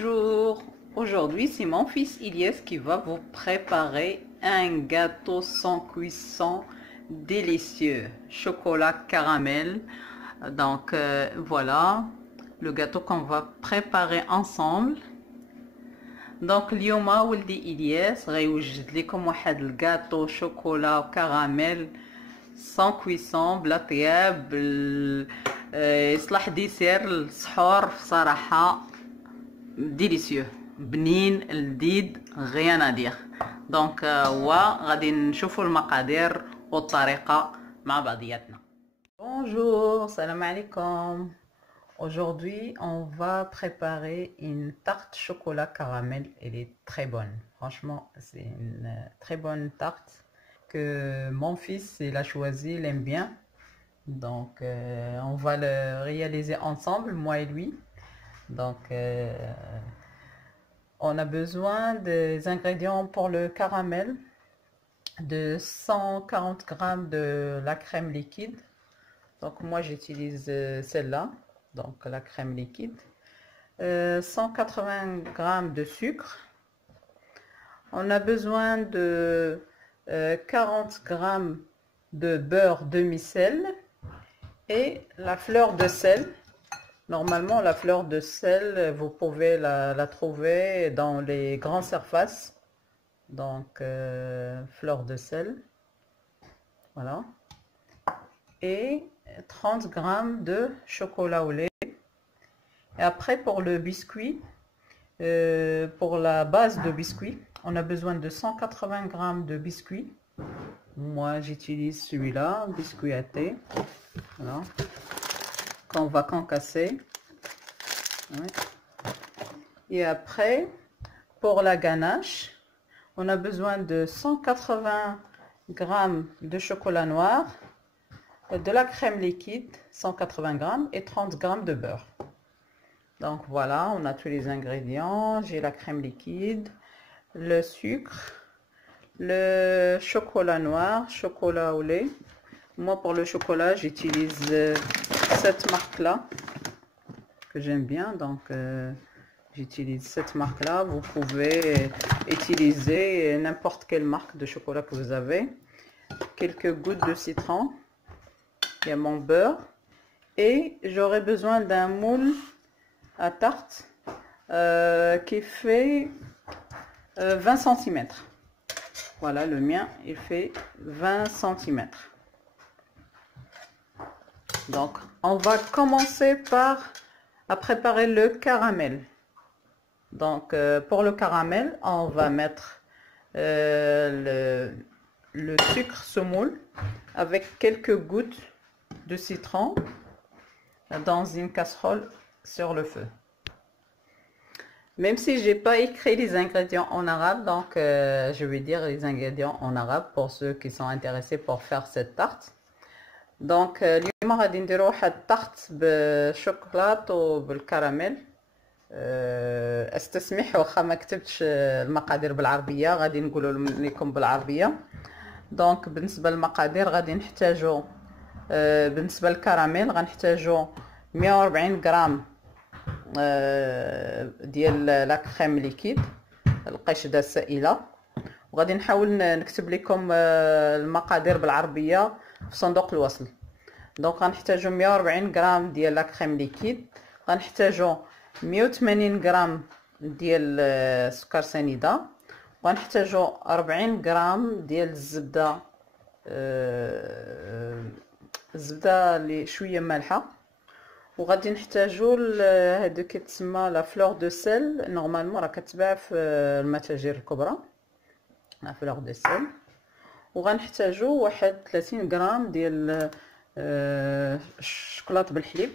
Bonjour, aujourd'hui c'est mon fils Ilyes qui va vous préparer un gâteau sans cuisson délicieux, chocolat caramel. Donc voilà le gâteau qu'on va préparer ensemble. Donc اليوم ولدي إلياس غيوجد لكم واحد الجاتو شوكولا وكراميل سان كويسون بلا طياب يصلح ديسير السحور صراحة ديليسيو بنين لذيذ غيان ادير. دونك غادي نشوفوا المقادير والطريقة مع بعضياتنا. Bonjour, salam alaikum. Aujourd'hui, on va préparer une tarte chocolat caramel. Elle est très bonne. Franchement, c'est une très bonne tarte que mon fils il a choisi, il aime bien. Donc, on va le réaliser ensemble, moi et lui. Donc, on a besoin des ingrédients pour le caramel, de 140 g de la crème liquide. Donc, moi, j'utilise celle-là. Donc la crème liquide, 180 g de sucre, on a besoin de 40 g de beurre demi-sel et la fleur de sel. Normalement la fleur de sel vous pouvez la trouver dans les grandes surfaces. Donc fleur de sel, voilà, et 30 g de chocolat au lait. Et après, pour le biscuit, pour la base de biscuit, on a besoin de 180 g de biscuit. Moi, j'utilise celui-là, biscuit à thé, voilà, qu'on va concasser. Ouais. Et après, pour la ganache, on a besoin de 180 g de chocolat noir, de la crème liquide 180 g et 30 g de beurre. Donc voilà, on a tous les ingrédients. J'ai la crème liquide, le sucre, le chocolat noir, chocolat au lait. Moi pour le chocolat j'utilise cette marque là que j'aime bien, donc j'utilise cette marque là. Vous pouvez utiliser n'importe quelle marque de chocolat que vous avez. Quelques gouttes de citron. Il y a mon beurre et j'aurai besoin d'un moule à tarte qui fait 20 cm. Voilà, le mien il fait 20 cm. Donc on va commencer par à préparer le caramel. Donc pour le caramel on va mettre le sucre semoule avec quelques gouttes de citron dans une casserole sur le feu. Même si j'ai pas écrit les ingrédients en arabe, donc je vais dire les ingrédients en arabe pour ceux qui sont intéressés pour faire cette tarte. Donc اليوم غادي نديرو واحد الطارت بالشوكولات وبالكراميل. استسمح واخا ما كتبتش المقادير بالعربيه، غادي نقول لكم بالعربيه. دونك بالنسبه للمقادير غادي نحتاجو بالنسبه للكراميل غنحتاجو 140 غرام ديال لا كريم ليكيد القشده السائله. وغادي نحاول نكتب لكم المقادير بالعربيه في صندوق الوصل. دونك غنحتاجو 140 غرام ديال لا كريم ليكيد، غنحتاجو 180 غرام ديال السكر سنيده، وغنحتاجو 40 غرام ديال الزبده، الزبده اللي شويه مالحه. وغادي نحتاجو هادو كيتسمى لا فلور دو سيل، نورمالمون راه كتباع في المتاجر الكبرى لا فلور دو سيل. وغنحتاجو واحد 30 غرام ديال الشوكولاط بالحليب.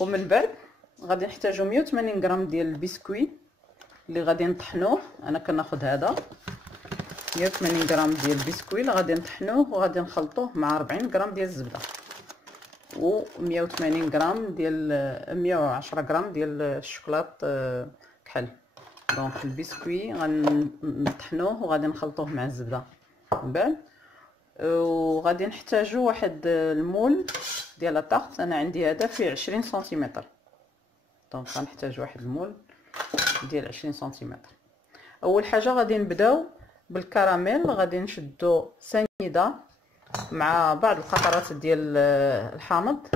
ومن بعد غادي نحتاجو 180 غرام ديال البسكوي اللي غادي نطحنوه. انا كناخذ هذا 180 غرام ديال البسكوي اللي غادي نطحنوه وغادي نخلطوه مع 40 غرام ديال الزبده و 180 غرام ديال 110 غرام ديال الشوكولاط كحل. دونك البسكوي غنطحنوه وغادي نخلطوه مع الزبده من بعد. وغادي نحتاجو واحد المول ديال لاطارت. انا عندي هذا فيه 20 سنتيمتر. دونك غنحتاج واحد المول ديال 20 سنتيمتر. اول حاجه غادي نبداو بالكراميل. غادي نشدو سنيده مع بعض القطرات ديال الحامض،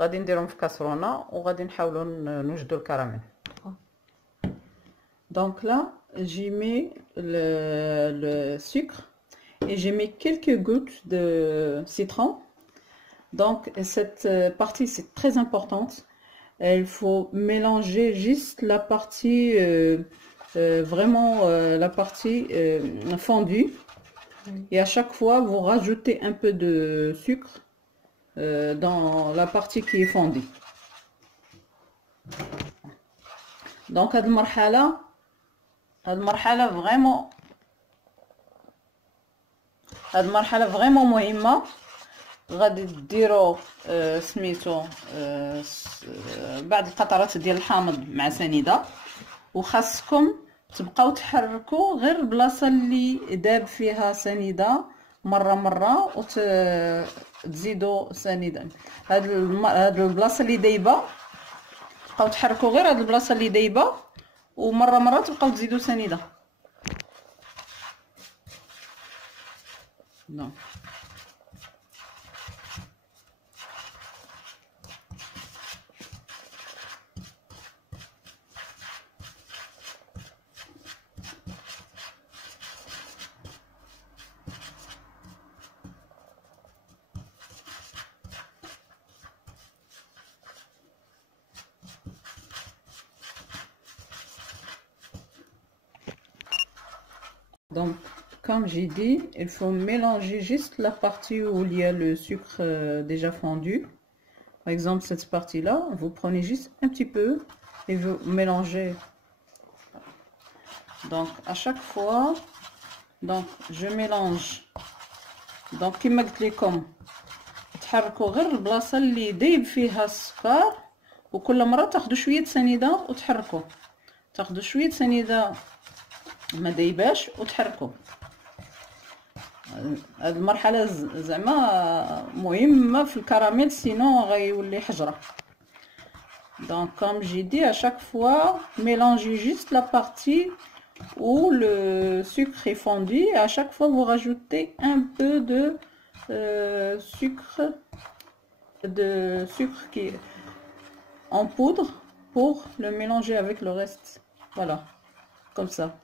غادي نديرهم في كاسرونه وغادي نحاولوا نوجدوا الكراميل. Donc là, j'ai mis le sucre et j'ai mis quelques gouttes de citron. Donc cette partie c'est très importante. Il faut mélanger juste la partie vraiment la partie fondue. Et à chaque fois vous rajoutez un peu de sucre dans la partie qui est fondue. Donc هاد المرحله فريمون مهمه. غادي ديروا سميتو بعض القطرات ديال الحامض مع سنيده، وخاصكم تبقاو تحركوا غير البلاصه اللي داب فيها سنيده مره وتزيدوا سنيده. هاد البلاصه اللي دايبه تبقاو تحركوا غير هاد البلاصه اللي دايبه، ومره تبقاو تزيدوا سنيده. نو Donc, comme j'ai dit, il faut mélanger juste la partie où il y a le sucre déjà fondu. Par exemple, cette partie-là, vous prenez juste un petit peu et vous mélangez. Donc, à chaque fois, donc je mélange. Donc, كما قلت لكم تحركوا غير البلاصة اللي دايب فيها السكر، وكل مرة تاخدوا شوية سنيدة وتحركوا، تاخدوا شوية سنيدة ما دايباش وتحركوا. هاد المرحله زعما مهمه في الكراميل، سينو غيولي حجره. Donc comme j'ai dit, à chaque fois mélangez juste la partie où le sucre est fondu, et à chaque fois vous rajoutez un peu de sucre qui est en poudre pour le mélanger avec le reste. Voilà, comme ça.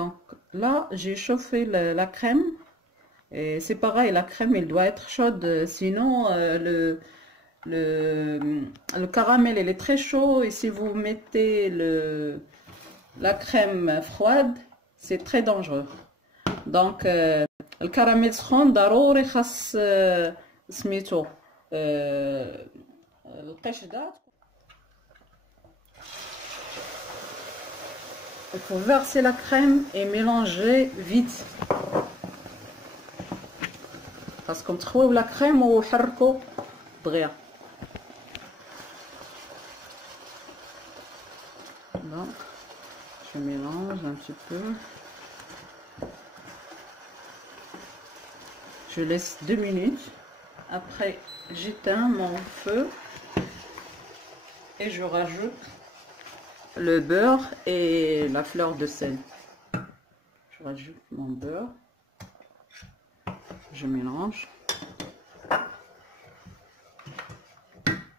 Donc là, j'ai chauffé la crème. Et c'est pareil, la crème, elle doit être chaude, sinon le caramel, elle est très chaud. Et si vous mettez la crème froide, c'est très dangereux. Donc le caramel سخون ضروري خاص سميتو القشده. Il faut verser la crème et mélanger vite. Parce que تخويو la crème وحركوا دغيا. Donc je mélange un petit peu. Je laisse 2 minutes. Après, j'éteins mon feu et je rajoute le beurre et la fleur de sel. Je rajoute mon beurre. Je mélange.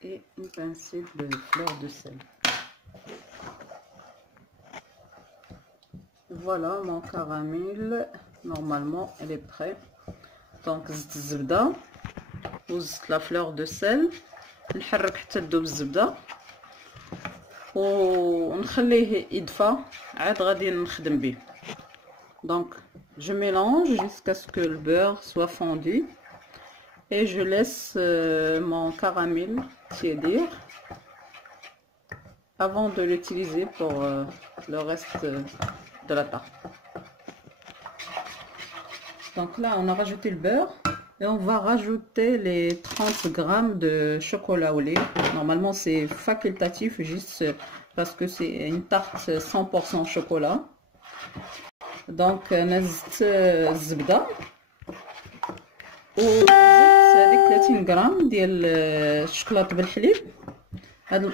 Et une pincée de fleur de sel. Voilà, mon caramel. Normalement, elle est prête. Donc, زدت الزبدة وزدت la fleur de sel. نحرك حتى تذوب الزبدة ونخليه يدفى، عاد غادي نخدم به. Donc, je mélange jusqu'à ce que le beurre soit fondu et je laisse mon caramel tiédir avant de l'utiliser pour le reste de la tarte. Donc là, on a rajouté le beurre et on va rajouter les 30 grammes de chocolat au lait. Normalement, c'est facultatif, juste parce que c'est une tarte 100% chocolat. Donc, نزلت الزبدة وزدت هذيك 30 غرام ديال الشوكولاتة بالحليب. هذا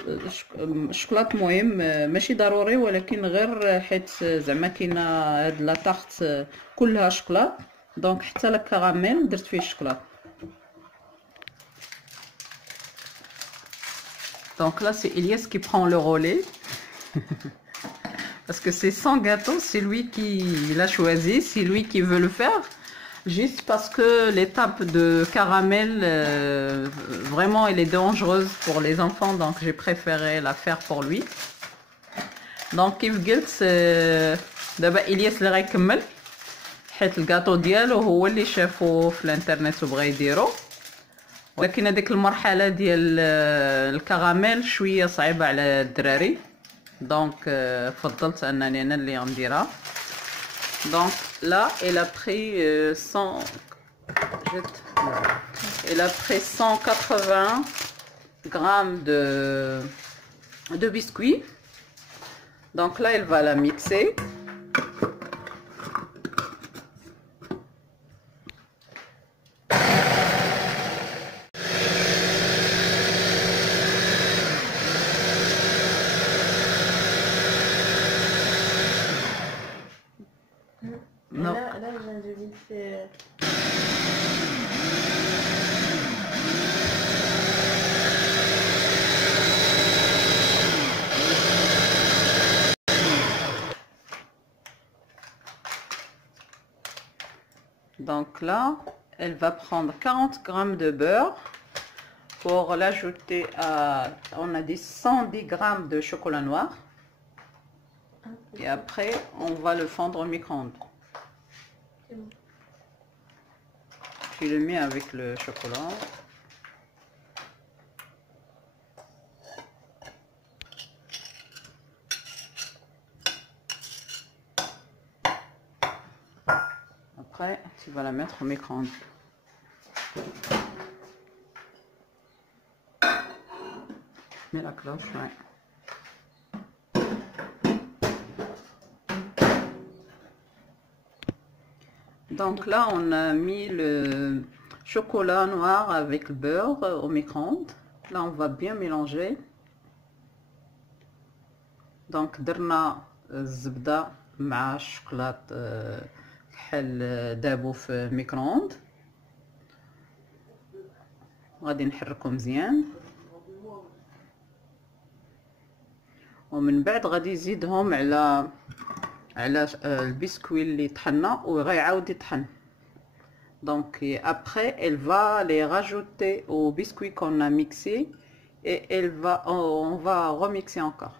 الشوكولات مهم ماشي ضروري، ولكن غير حيت زعما كاينه هاد لا طارت كلها شوكولات، دونك حتى لا كراميل درت فيه الشوكولات. Donc là c'est Elias qui prend le relais parce que c'est son gâteau, c'est lui qui l'a choisi, c'est lui qui veut le faire. Juste parce que l'étape de caramel, vraiment, elle est dangereuse pour les enfants, donc j'ai préféré la faire pour lui. Donc, كيف قلت دابا إلياس اللي غيكمل، حيت الكاطو ديالو هو اللي شافو في الانترنت وبغى يديرو، ولكن هذيك المرحلة ديال الكراميل شوية صعيبة على الدراري، دونك فضلت أنني أنا اللي غنديرها. Donc là, elle a pris 180 grammes de biscuits. Donc là, elle va la mixer. Non. Là, je viens de vite fait... Donc là, elle va prendre 40 grammes de beurre pour l'ajouter à, on a dit 110 grammes de chocolat noir. Et après, on va le fondre au micro-ondes. Bon. Tu le mets avec le chocolat. Après, tu vas la mettre au micro-ondes. Mets la cloche, ouais. Donc là, on a mis le chocolat noir avec le beurre au micro-ondes. Là, on va bien mélanger. Donc, درنا الزبدة مع الشوكولات كحل دابو في الميكرووند. غادي نحركو مزيان، ومن بعد غادي نزيدهم على البسكويت اللي طحنا وغيعاود يطحن. Donc après elle va les rajouter au biscuit qu'on a mixé et on va remixer encore.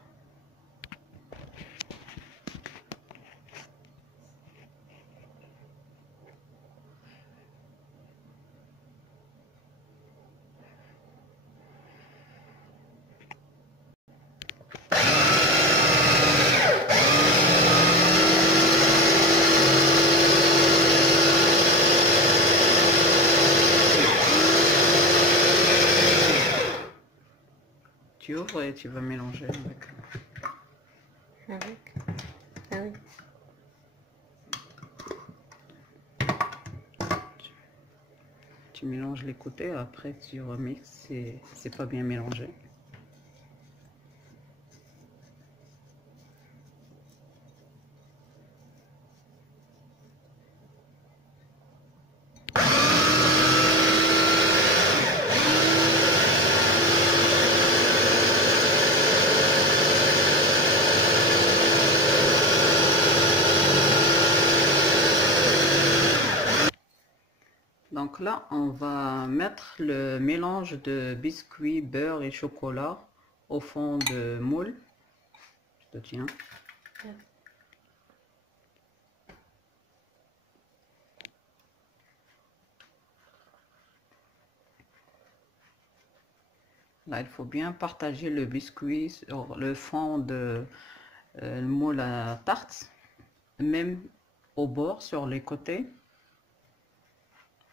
Tu ouvres et tu vas mélanger avec. Ah oui. Tu mélanges les côtés, après tu remixes, c'est pas bien mélangé. Donc là, on va mettre le mélange de biscuits, beurre et chocolat au fond de moule. Je te tiens. Là, il faut bien partager le biscuit sur le fond de le moule à tarte. même au bord sur les côtés.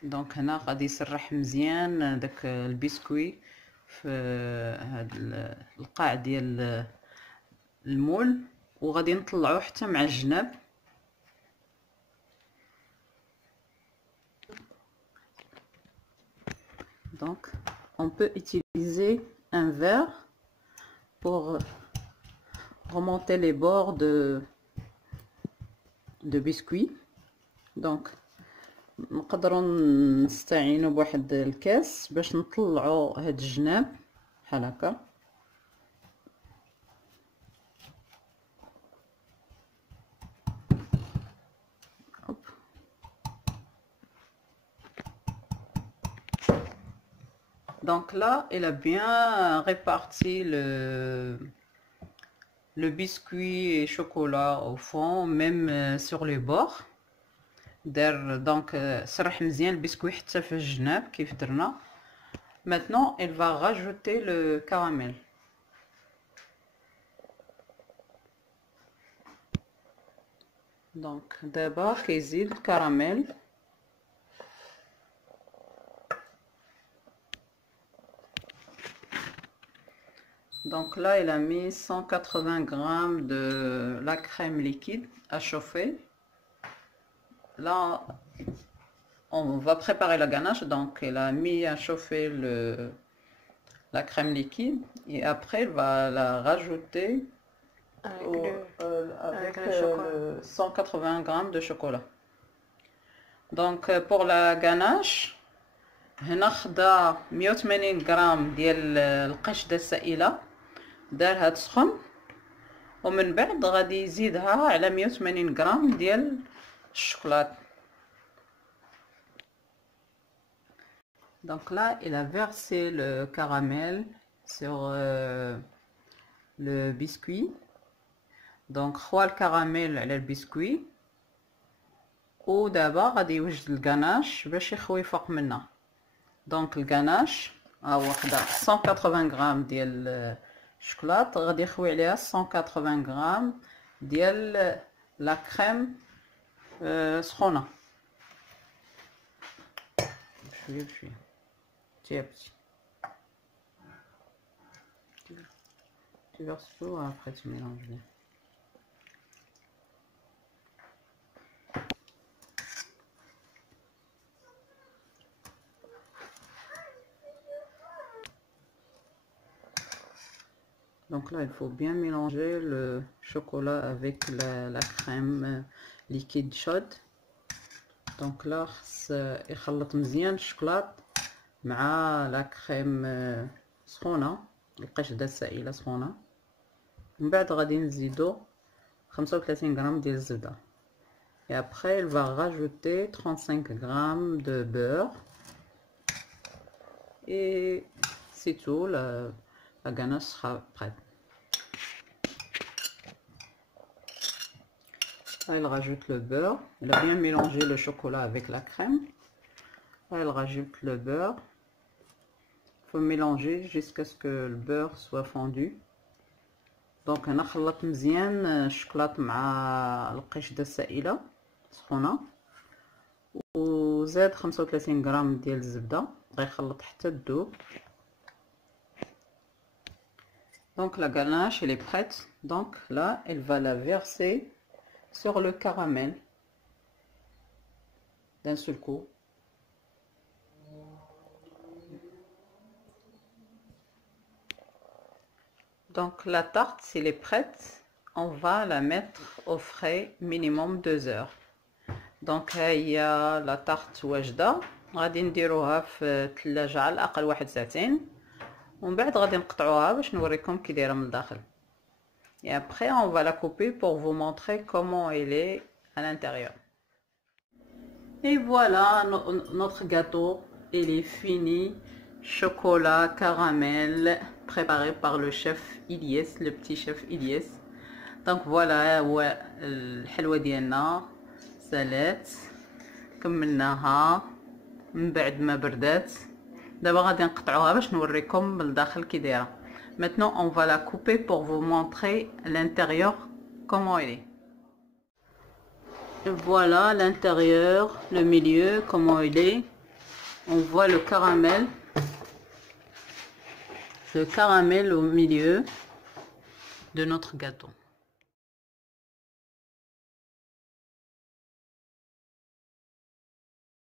دونك هنا غادي يسرح مزيان داك البسكوي في هاد القاع ديال المول، وغادي نطلعوه حتى مع الجناب. Donc on peut utiliser un verre pour remonter les bords de biscuit. Donc نقدروا نستعينوا بواحد الكاس باش نطلعوا هاد الجناب بحال هكا. Donc là, il a bien réparti le biscuit et chocolat au fond, même sur les bords. Donc سرح مزيان البسكوي حتى في الجناب كيف درنا. Maintenant, il va rajouter le caramel. Donc d'abord كيزيد الكراميل. Donc là, il a mis 180 grammes de la crème liquide à chauffer. Là, on va préparer la ganache. Donc, il a mis à chauffer la crème liquide. Et après, il va la rajouter avec le 180 grammes de chocolat. Donc, pour la ganache, هناخد 180 غرام ديال القشده السائله دارها تسخن، ومن بعد غادي يزيدها على 180 غرام ديال الشوكولات. Donc là, il a versé le caramel sur le biscuit. Donc خوا الكراميل على البسكوي، ودابا غادي يوجد الكناش باش يخوي فوق منها. دونك الكناش ها هو خدا 180 غرام ديال الشوكولات، غادي يخوي عليها 180 غرام ديال لا كريم سخونه بشويه بشويه تيابتي. Tu verses tout, après tu mélanges bien. Donc là, il faut bien mélanger le chocolat avec la crème liquide chaude. Donc là, يخلط مزيان الشوكولات مع لا كريم سخونه، القشده السائله سخونه. من بعد غادي نزيدو 35 غرام ديال الزبده. Et après, il va rajouter 35 grammes de beurre. Et c'est tout, la ganache sera prête. Là, il rajoute le beurre. Il a bien mélangé le chocolat avec la crème. Là, il rajoute le beurre. Il faut mélanger jusqu'à ce que le beurre soit fondu. Donc انا خلطت مزيان الشوكولات مع القشده السائله سخونه، وزاد 35 غرام ديال الزبده، غيخلط حتى تذوب. Donc la ganache elle est prête. Donc là, elle va la verser sur le caramel d'un seul coup. Donc la tarte, s'il est prête, on va la mettre au frais minimum 2 heures. Donc هي la tarte واجده، غادي نديروها في الثلاجه على الاقل 1 ساعتين، ومن بعد غادي نقطعوها باش نوريكم كي دايره من الداخل. Et après on va la couper pour vous montrer comment elle est à l'intérieur. Et voilà, notre gâteau, il est fini. Chocolat, caramel, préparé par le chef Ilyes, le petit chef Ilyes. Donc voilà, هو الحلوة ديالنا سالات، كملناها من بعد ما بردات. دابا غادي نقطعوها باش نوريكم من الداخل كي دايره. Maintenant on va la couper pour vous montrer l'intérieur comment elle est. Voilà l'intérieur, le milieu, comment il est. On voit le caramel au milieu de notre gâteau.